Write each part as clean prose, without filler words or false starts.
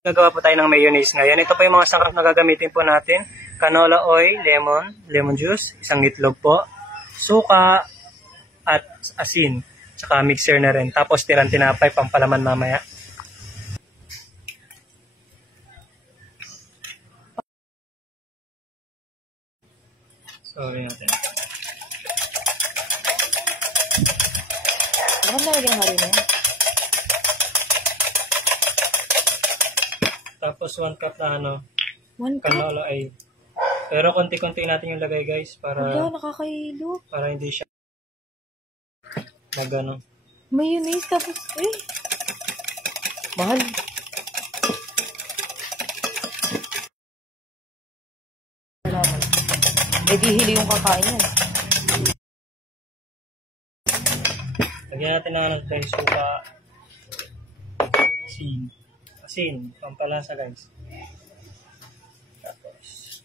Gagawa po tayo ng mayonnaise ngayon. Ito po yung mga sangkap na gagamitin po natin. Canola oil, lemon juice, isang itlog po, suka, at asin. Tsaka mixer na rin. Tapos tirang tinapay, pampalaman mamaya. So, yun natin. Bakit nalagyan ng harina? Tapos 1 cup na 1 cup? canola oil. Pero konti-konti natin yung lagay guys para Nakakahilo. para hindi siya magano. Mayonnaise tapos mahal. Di hili yung kakain yan. Lagyan natin ng suka, asin, pampalasa guys. Tapos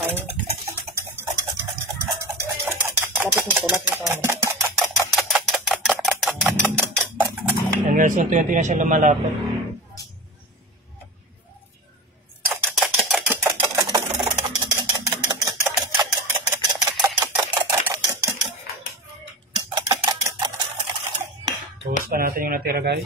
Kain. Lapit mo. yan guys, unti-unti na siya lumalapit. Buhos pa natin yung natira guys.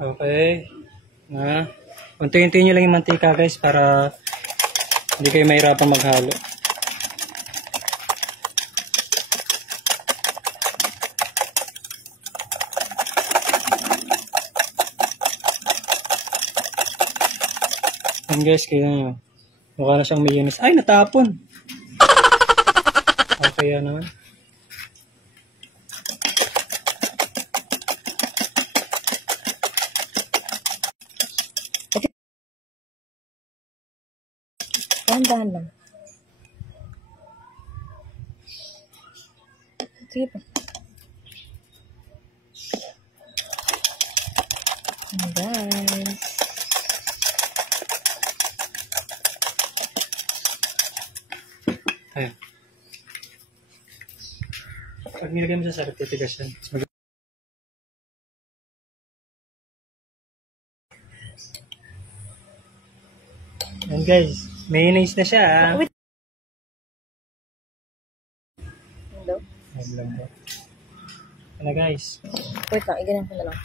Okay. Unti-unti nyo lang yung mantika guys para hindi kayo mahirapan maghalo. Yan guys, kaya nyo. Mukha na siyang mayonnaise. Ay, natapon! Okay yan naman. Dahan-dahan lang. Sige pa. Guys. Ayan. Pag nilagay mo sa sarap, titigas yan. Ayan guys, mayonnaise na siya. Hello? Ayan lang po. Ayan guys. Wait lang, iganan ko na lang.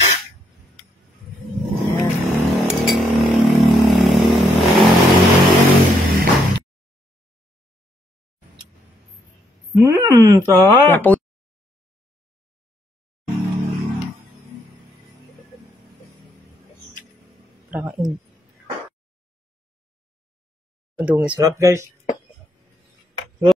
Sarap! Parang dungis. Sarap guys.